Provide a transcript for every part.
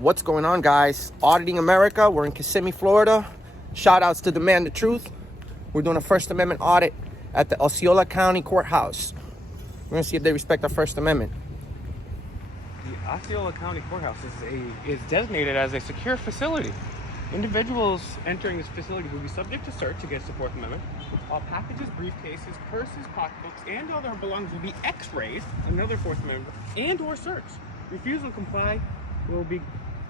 What's going on, guys? Auditing America. We're in Kissimmee, Florida. Shout outs to Demand the Truth. We're doing a First Amendment audit at the Osceola County Courthouse. We're gonna see if they respect our First Amendment. The Osceola County Courthouse is designated as a secure facility. Individuals entering this facility will be subject to search against the Fourth Amendment. All packages, briefcases, purses, pocketbooks, and other belongings will be X-rayed, another Fourth Amendment, and/or searched. Refusal to comply will be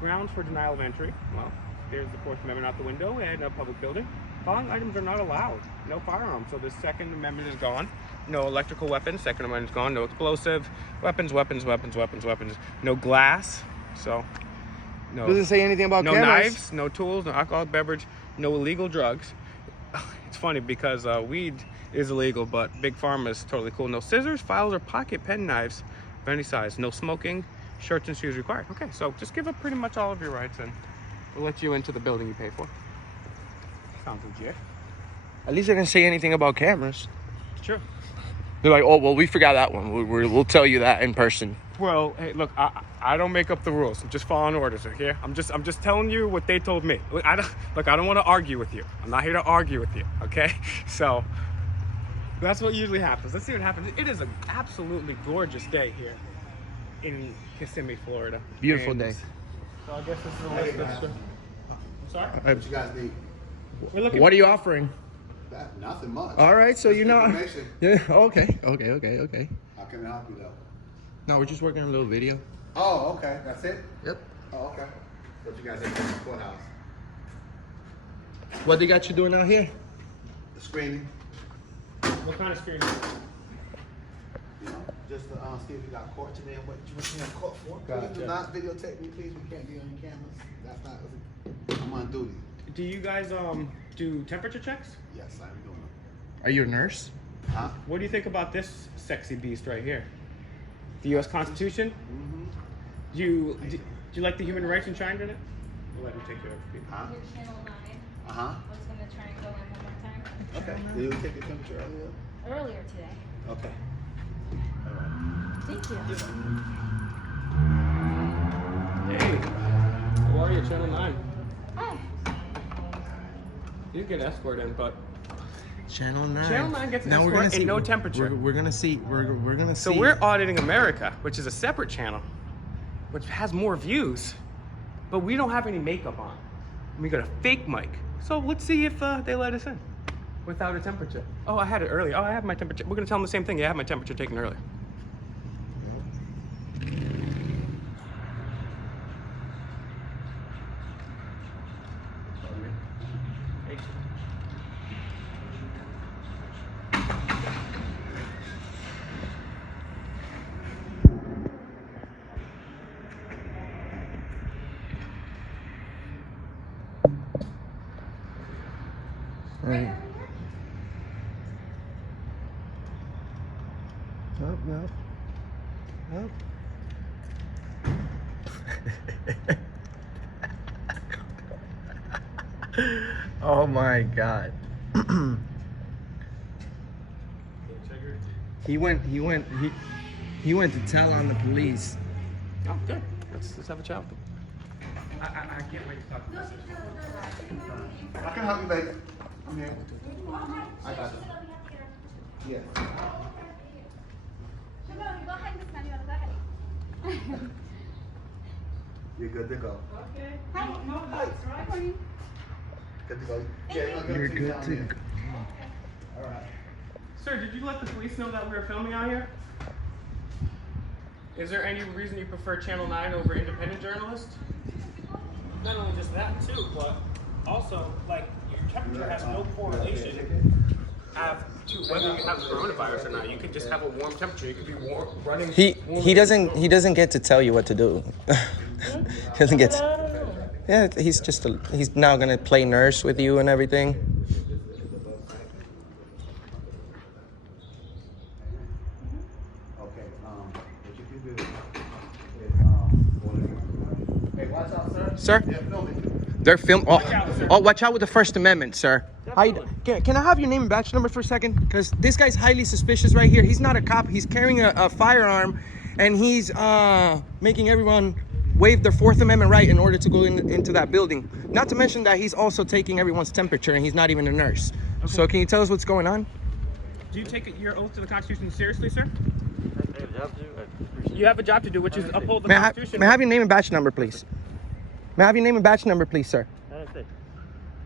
grounds for denial of entry. Well, there's the Fourth Amendment out the window and a public building. Following items are not allowed. No firearms. So the Second Amendment is gone. No electrical weapons. Second Amendment is gone. No explosive weapons. No glass. So no. Does it say anything about no cameras? Knives, no tools, no alcoholic beverage, no illegal drugs. It's funny because weed is illegal, but Big Pharma is totally cool. No scissors, files, or pocket pen knives of any size. No smoking. Shirts and shoes required. Okay, so just give up pretty much all of your rights and we'll let you into the building you pay for. Sounds legit. At least they didn't say anything about cameras. Sure. They're like, oh, well, we forgot that one. We'll tell you that in person. Well, hey, look, I don't make up the rules. I'm just following orders, okay? I'm just telling you what they told me. I don't want to argue with you. I'm not here to argue with you, okay? So that's what usually happens. Let's see what happens. It is an absolutely gorgeous day here in Kissimmee, Florida. Beautiful day. So I guess this is a list of stuff. I'm sorry? What you guys need? We're looking. What are you offering? Nothing much. All right, so Just you're not. information. Yeah. Okay. How can I help you though? No, we're just working on a little video. Oh, okay. That's it? Yep. Oh, okay. What you guys have in the courthouse? What they got you doing out here? The screening. What kind of screen? You know, just to see if you got court today and what you in court for. Gotcha. Please do not videotape me, please. We can't be on your cameras. That's not. I'm on duty. Do you guys do temperature checks? Yes, I'm doing them. Are you a nurse? Huh? What do you think about this sexy beast right here? The U.S. Constitution? Mm-hmm. Do you like the human rights enshrined in it? We'll let you take care of it. Huh? Your channel 9. Uh-huh. I was going to try and go in one more time. Okay. Did you take your temperature earlier? Earlier today. Okay. All right. Thank you. Hey, how are you, Channel 9? Hi. You get escort in, but Channel 9. Channel 9 gets an Now we're escort gonna see and no temperature. We're gonna see. We're gonna see. So we're auditing America, which is a separate channel, which has more views, but we don't have any makeup on. We got a fake mic. So let's see if they let us in without a temperature. Oh, I had it earlier. Oh, I have my temperature. We're gonna tell them the same thing. Yeah, I had my temperature taken earlier. Right. Nope. Oh my God. He went to tell on the police. Oh, good. Let's have a chat with them. I can't wait to talk to this. I can help you, baby. I'm here. I got you. Yeah. You're good to go. Hi. Good morning. Good to go. You're good to go. All right. Sir, did you let the police know that we were filming out here? Is there any reason you prefer Channel 9 over independent journalists? Not only just that too, but also, like, your temperature has no correlation to whether you have coronavirus or not. You could just have a warm temperature. You could be running. He doesn't get to tell you what to do. He doesn't get. Yeah, he's now gonna play nurse with you and everything. Okay. What you can do is, hey, watch out, sir. Sir? Yeah, film it. They're film. Watch out, sir. Oh, watch out with the First Amendment, sir. Can I have your name and badge number for a second? Because this guy's highly suspicious right here. He's not a cop. He's carrying a firearm, and he's making everyone waive their Fourth Amendment right in order to go into that building. Not to mention that he's also taking everyone's temperature, and he's not even a nurse. Okay. So can you tell us what's going on? Do you take your oath to the Constitution seriously, sir? You have a job to do, which is uphold the Constitution. May I have your name and badge number, please? May I have your name and badge number, please, sir?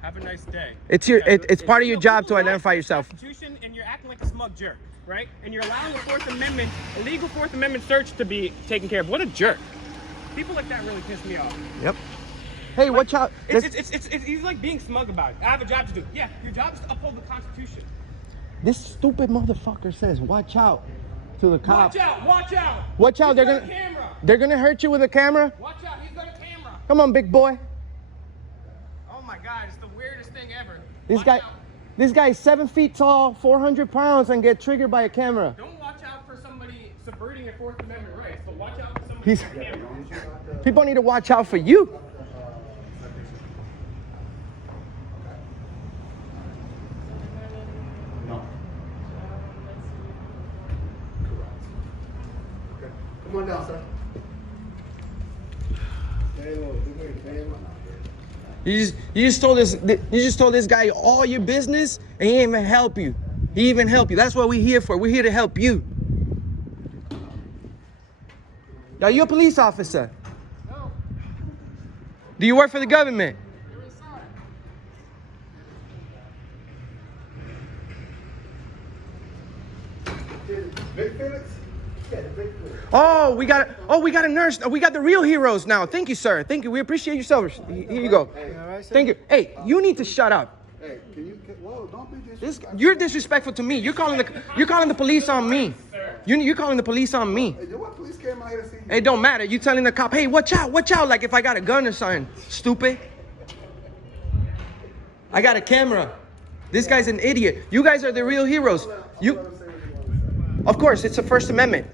Have a nice day. It's part of your job to identify yourself. Constitution, and you're acting like a smug jerk, right? And you're allowing the Fourth Amendment, illegal Fourth Amendment search to be taken care of. What a jerk! People like that really piss me off. Yep. Hey, watch out! He's like being smug about it. I have a job to do. Yeah, your job is to uphold the Constitution. This stupid motherfucker says, "Watch out!" to the cops. Watch out! Watch out! Watch out! They're gonna hurt you with a camera. Watch out! He's got a camera. Come on, big boy. Oh my God! It's the weirdest thing ever. This guy is 7 feet tall, 400 pounds, and get triggered by a camera. Don't watch out for somebody subverting your Fourth Amendment rights, but watch out for somebody with a camera. People need to watch out for you. Come on down, sir. You just told this guy all your business, and he didn't even help you. He even helped you. That's what we're here for. We're here to help you. Are you a police officer? No. Do you work for the government? You're inside. Big Felix? Yeah, the big Felix. Oh, we got a nurse. Oh, we got the real heroes now. Thank you, sir. Thank you. We appreciate your service. Here you go. Thank you. Hey, you need to shut up. Hey, whoa, don't be disrespectful. You're disrespectful to me. You're calling the police on me. You're calling the police on me. Hey, what police came out here to see you? It don't matter. You telling the cop, hey, watch out, like if I got a gun or something. Stupid. I got a camera. This guy's an idiot. You guys are the real heroes. Of course, it's the First Amendment.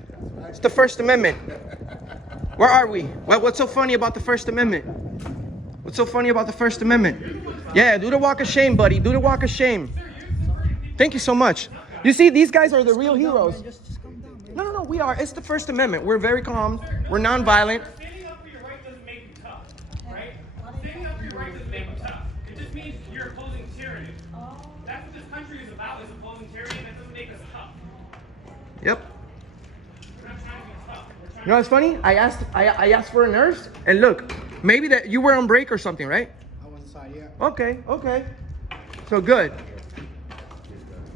It's the First Amendment. Where are we? What's so funny about the First Amendment? What's so funny about the First Amendment? Yeah, do the walk of shame, buddy. Do the walk of shame. Thank you so much. You see, these guys are the real heroes. No, we are. It's the First Amendment. We're very calm. We're nonviolent. Standing up for your right doesn't make you tough, right? Standing up for your right doesn't make you tough. It just means you're opposing tyranny. That's what this country is about, is opposing tyranny, and that doesn't make us tough. Yep. We're not trying to be tough. You know what's funny? I asked for a nurse, and look, maybe that you were on break or something, right? I was inside, yeah. Okay. So good.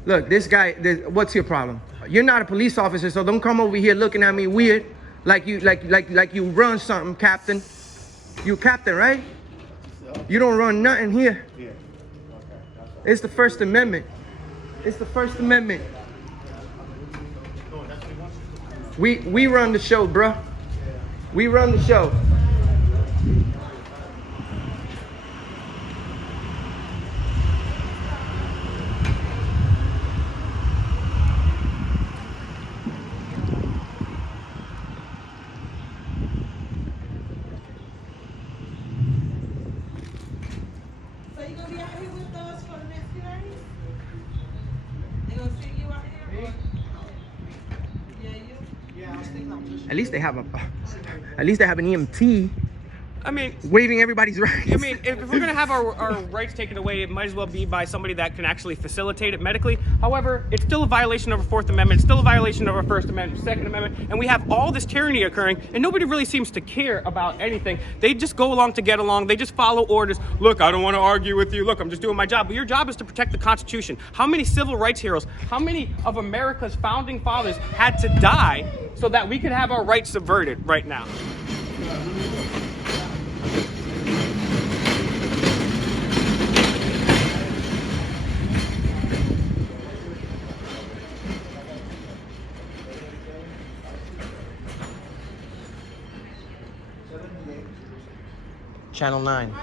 Look, this guy. What's your problem? You're not a police officer, so don't come over here looking at me weird, like you run something, Captain. You captain, right? You don't run nothing here. It's the First Amendment. It's the First Amendment. We run the show, bruh. We run the show. So you gonna be out here with us for the next few days? They gonna see you out here? Or? Yeah, you? Yeah, I was thinking I'm just. At least they have an EMT I mean, waiving everybody's rights. I mean, if we're going to have our rights taken away, it might as well be by somebody that can actually facilitate it medically. However, it's still a violation of our Fourth Amendment, it's still a violation of our First Amendment, Second Amendment, and we have all this tyranny occurring, and nobody really seems to care about anything. They just go along to get along. They just follow orders. Look, I don't want to argue with you. Look, I'm just doing my job. But your job is to protect the Constitution. How many civil rights heroes, how many of America's founding fathers had to die so that we could have our rights subverted right now? Channel 9.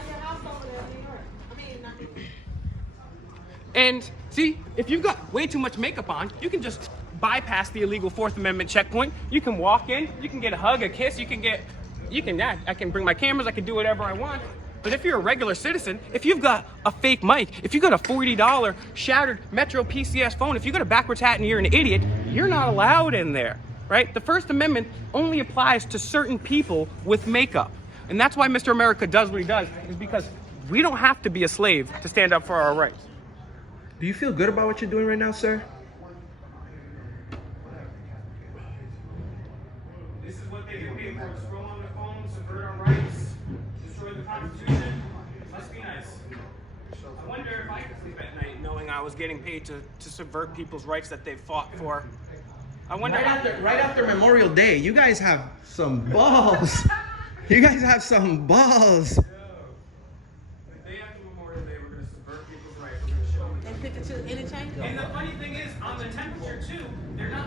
And see, if you've got way too much makeup on, you can just bypass the illegal Fourth Amendment checkpoint. You can walk in, you can get a hug, a kiss, I can bring my cameras, I can do whatever I want. But if you're a regular citizen, if you've got a fake mic, if you've got a $40 shattered Metro PCS phone, if you've got a backwards hat and you're an idiot, you're not allowed in there, right? The First Amendment only applies to certain people with makeup. And that's why Mr. America does what he does, is because we don't have to be a slave to stand up for our rights. Do you feel good about what you're doing right now, sir? This is what they do. People scroll on their phones, subvert our rights, destroy the Constitution. Must be nice. I wonder if I could sleep at night knowing I was getting paid to subvert people's rights that they've fought for. I wonder. Right after Memorial Day, you guys have some balls. You guys have some balls. The day after Memorial Day, we're going to subvert people's rights. We're going to show them. And pick it to any change. And the funny thing is, on the temperature too, they're not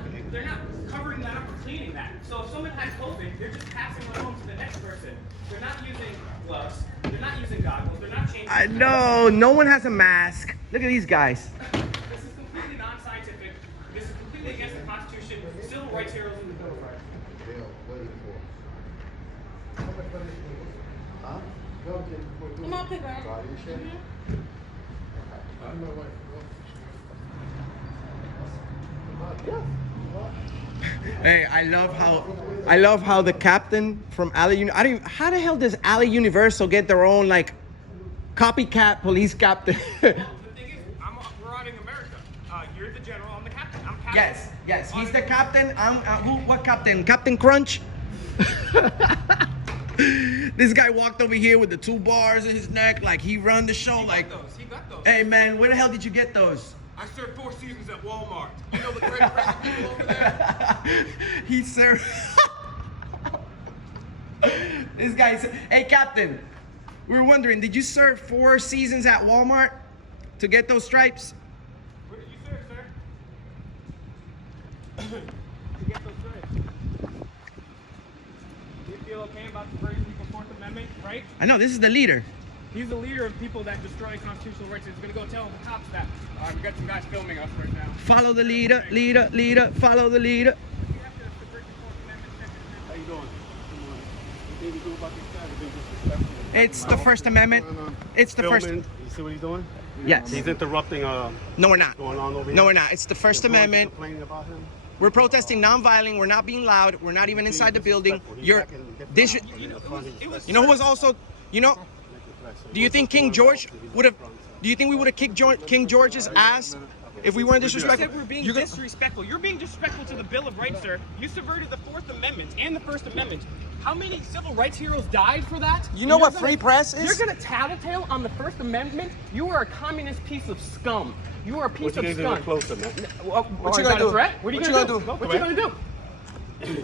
covering that up or cleaning that. So if someone had COVID, they're just passing it on to the next person. They're not using gloves. They're not using goggles. They're not changing. I know. No one has a mask. Look at these guys. This is completely non-scientific. This is completely against the Constitution. Civil rights heroes in the Bill of Rights. Come on, pick her. Hey, I love how the captain from Alley. How the hell does Alley Universal get their own like copycat police captain? The thing is, we're out in America. You're the general. I'm the captain. I'm captain. Yes. He's the captain. I'm what captain? Captain Crunch. This guy walked over here with the 2 bars in his neck, like he run the show. He got those. Hey man, where the hell did you get those? I served 4 seasons at Walmart. You know the crazy people over there? He served. This guy said, "Hey captain, we were wondering, did you serve 4 seasons at Walmart to get those stripes?" Where did you serve, sir? To get those stripes. Do you feel okay about subverting people's Fourth Amendment, right? I know this is the leader. He's the leader of people that destroy constitutional rights. He's going to go tell the cops that. We got some guys filming us right now. Follow the leader, follow the leader. How you doing? What do you do about these guys? Are they disrespectful? It's the First Amendment. It's the first. You see what he's doing? Yes. He's interrupting No, we're not. going on over here. No, we're not. It's the First Your boys Amendment. complaining about him? We're protesting non-violent. We're not being loud. We're not even inside the building. You're this. You know who was also. You know. Do you think King George would have? Do you think we would have kicked King George's ass if we weren't disrespectful? You said we're being disrespectful. You're being disrespectful to the Bill of Rights, sir. You subverted the Fourth Amendment and the First Amendment. How many civil rights heroes died for that? You know what free press is? You're gonna tattletale on the First Amendment? You are a communist piece of scum. You are a piece What you of gonna scum. do closer, man? What you gonna do? What are you gonna do? What you gonna do?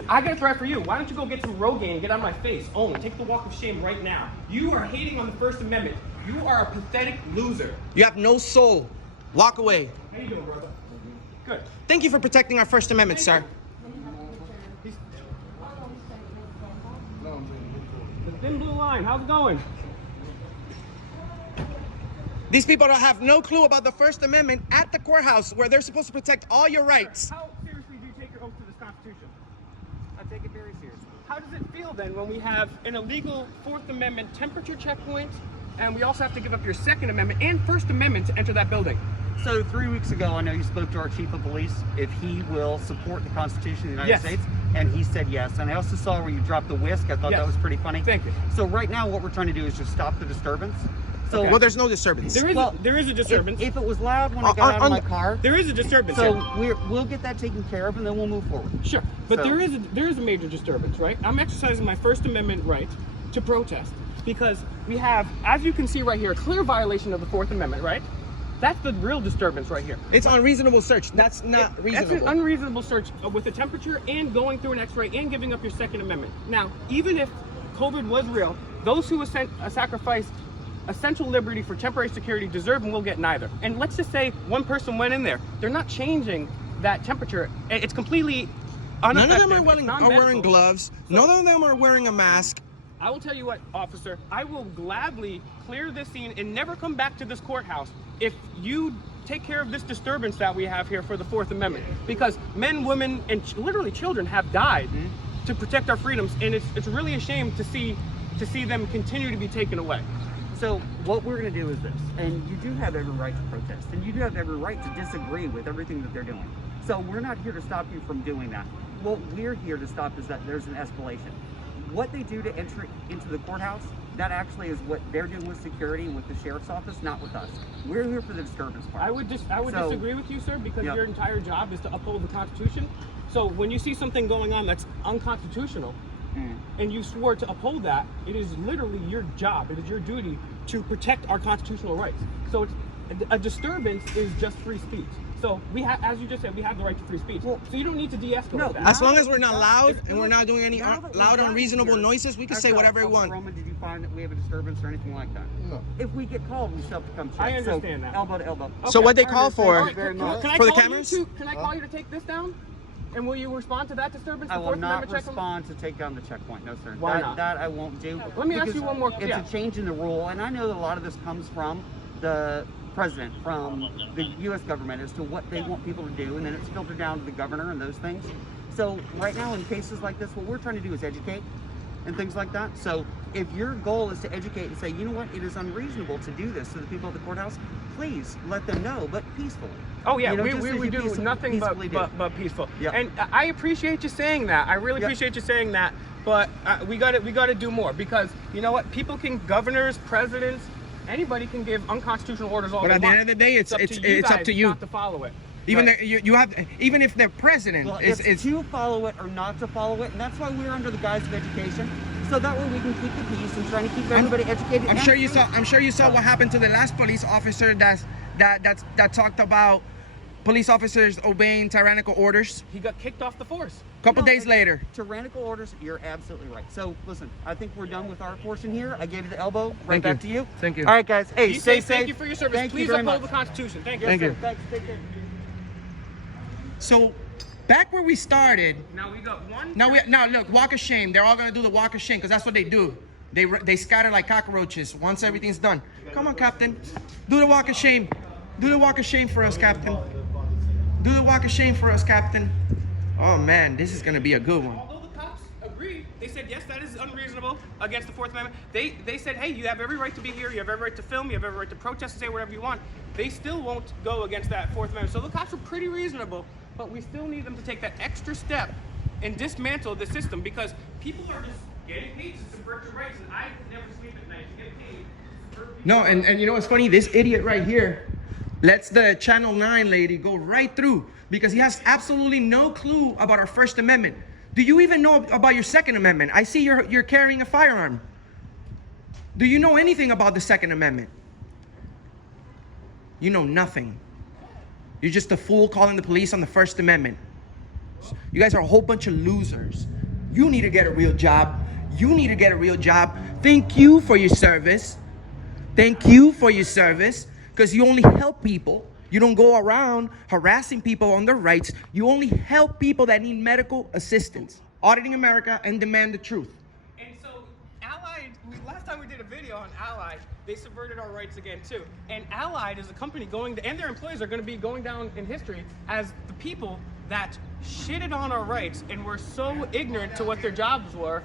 I got a threat for you. Why don't you go get some Rogaine and get out of my face? Own. Take the walk of shame right now. You are hating on the First Amendment. You are a pathetic loser. You have no soul. Walk away. How you doing, brother? Good. Thank you for protecting our First Amendment, sir. The thin blue line. How's it going? These people don't have no clue about the First Amendment at the courthouse where they're supposed to protect all your rights. How seriously do you take your oath to this Constitution? I take it very seriously. How does it feel then when we have an illegal Fourth Amendment temperature checkpoint, and we also have to give up your Second Amendment and First Amendment to enter that building? So 3 weeks ago, I know you spoke to our chief of police if he will support the Constitution of the United Yes. States, and he said yes. And I also saw where you dropped the whisk. I thought Yes. that was pretty funny. Thank you. So right now, what we're trying to do is just stop the disturbance. So Well, there's no disturbance. There is a disturbance. if it was loud when I got out of my car, There is a disturbance. so here. we'll get that taken care of, and then we'll move forward. Sure, but So- there is a major disturbance, right? I'm exercising my First Amendment right to protest because we have, as you can see right here, a clear violation of the Fourth Amendment, right? That's the real disturbance right here. It's unreasonable search. That's not That's reasonable. an unreasonable search with the temperature and going through an X-ray and giving up your Second Amendment. Now, even if COVID was real, those who sacrificed essential liberty for temporary security deserve and will get neither. And let's just say one person went in there. They're not changing that temperature. It's completely None of unaffected. them are It's wearing non-medical. gloves. None of them are wearing a mask. I will tell you what, officer, I will gladly clear this scene and never come back to this courthouse if you take care of this disturbance that we have here for the Fourth Amendment. Because men, women, and literally children have died to protect our freedoms, and it's really a shame to see them continue to be taken away. So what we're going to do is this, and you do have every right to protest, and you do have every right to disagree with everything that they're doing. So we're not here to stop you from doing that. What we're here to stop is that there's an escalation. what they do to enter into the courthouse, that actually is what they're doing with security and with the sheriff's office, not with us. We're here for the disturbance part. I would disagree with you, sir, because Yep. your entire job is to uphold the Constitution. So when you see something going on that's unconstitutional, and you swore to uphold that, it is literally your job. It is your duty to protect our constitutional rights. So it's, a disturbance is just free speech. So we have, as you just said, we have the right to free speech. Well, so you don't need to de-escalate no, that. As long as we're not loud and we're not doing any Now that we're loud, down unreasonable here, noises, we can say Actually, whatever we want. Roman, did you find that we have a disturbance or anything like that? No. If we get called, we still have to come check. I understand so, that. Elbow to elbow. So what they Okay, call I for? understand. very much. Can I For the call cameras? You to, can I call you to take this down? And will you respond to that disturbance? I the will Fourth not Amendment check? respond to take down the checkpoint. No, sir. Why that, not? That I won't do. Let me ask because you one more- It's yeah. a change in the rule, and I know that a lot of this comes from the president, from the U.S. government, as to what they want people to do, and then it's filtered down to the governor and those things. So right now, in cases like this, what we're trying to do is educate and things like that. So if your goal is to educate and say, you know what, it is unreasonable to do this to the people at the courthouse, please let them know, but peacefully. Oh yeah, You know, just we as you do nothing peacefully do. but peaceful. Yep. And I appreciate you saying that. I really Yep. appreciate you saying that. But we got to do more, because you know what? People can, governors, presidents, anybody can give unconstitutional orders all But they at the want. end of the day, it's up guys to you. not to follow it. Even Right. you have, even if the president Well, is it's to follow it or not to follow it, and that's why we're under the guise of education, so that way we can keep the peace and trying to keep everybody educated. I'm and sure you safe. saw. I'm sure you saw what happened to the last police officer that talked about police officers obeying tyrannical orders. He got kicked off the force. A couple No, days like, later. Tyrannical orders, you're absolutely right. So listen, I think we're done with our portion here. I gave you the elbow, right Thank back you. to you. Thank you. All right, guys. Hey, Be stay safe. safe. Thank you for your service. Thank Please you very uphold much. the Constitution. Thank you. Thank Yes, you. sir. Thanks. Take care. So, back where we started. Now we got one. Now look, walk of shame. They're all gonna do the walk of shame because that's what they do. They scatter like cockroaches once everything's done. Come on, Captain. Do the walk of shame. Do the walk of shame for us, Captain. Do the walk of shame for us, Captain. Oh man, this is gonna be a good one. Although the cops agreed, they said yes, that is unreasonable against the Fourth Amendment. They said, hey, you have every right to be here, you have every right to film, you have every right to protest and say whatever you want. They still won't go against that Fourth Amendment. So the cops are pretty reasonable, but we still need them to take that extra step and dismantle the system, because people are just getting paid to subvert your rights, and I never sleep at night to get paid to subvert people's No, and you know what's funny? This idiot right here lets the Channel 9 lady go right through because he has absolutely no clue about our First Amendment. Do you even know about your Second Amendment? I see you're carrying a firearm. Do you know anything about the Second Amendment? You know nothing. You're just a fool calling the police on the First Amendment. You guys are a whole bunch of losers. You need to get a real job. You need to get a real job. Thank you for your service. Thank you for your service, because you only help people. You don't go around harassing people on their rights. You only help people that need medical assistance. Auditing America and demand the truth. And so, Allied, last time we did a video on Allied, they subverted our rights again too. And Allied is a company and their employees are going to be going down in history as the people that shitted on our rights and were so ignorant to what their jobs were.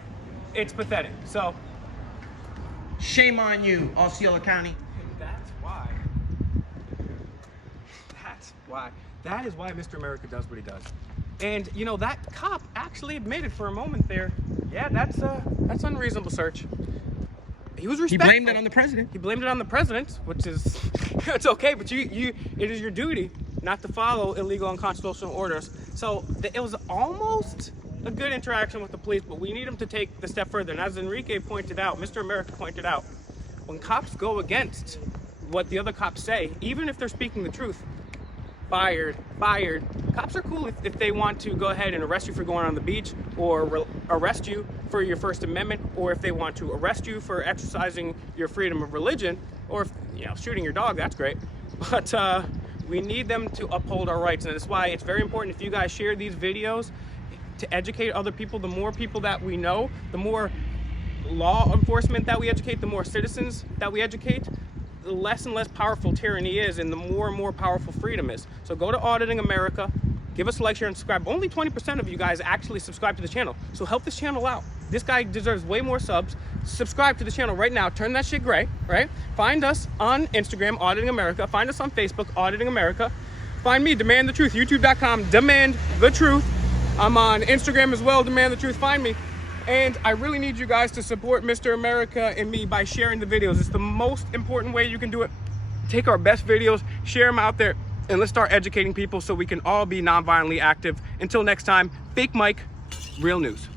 It's pathetic. So, Shame on you, Osceola County. that's why. That is why Mr. America does what he does. And you know, that cop actually admitted for a moment there, yeah, that's unreasonable search. He was He respectful. blamed it on the president. He blamed it on the president, which is it's okay, but it is your duty not to follow illegal and unconstitutional orders. So it was almost a good interaction with the police, but we need them to take the step further. And as Enrique pointed out, Mr. America pointed out, when cops go against what the other cops say, even if they're speaking the truth, fired. Cops are cool if they want to go ahead and arrest you for going on the beach, or arrest you for your First Amendment, or if they want to arrest you for exercising your freedom of religion, or if, shooting your dog, that's great. But we need them to uphold our rights, and that's why it's very important if you guys share these videos to educate other people. The more people that we know, the more law enforcement that we educate, the more citizens that we educate, the less and less powerful tyranny is, and the more and more powerful freedom is. So go to Auditing America, give us a like, share, and subscribe. Only 20% of you guys actually subscribe to the channel, so help this channel out. This guy deserves way more subs. Subscribe to the channel right now. Turn that shit gray, right? Find us on Instagram, Auditing America. Find us on Facebook, Auditing America. Find me, Demand the Truth, youtube.com, Demand the Truth. I'm on Instagram as well, Demand the Truth. Find me. And I really need you guys to support Mr. America and me by sharing the videos. It's the most important way you can do it. Take our best videos, share them out there, and let's start educating people so we can all be non-violently active. Until next time, Fake Mike, real news.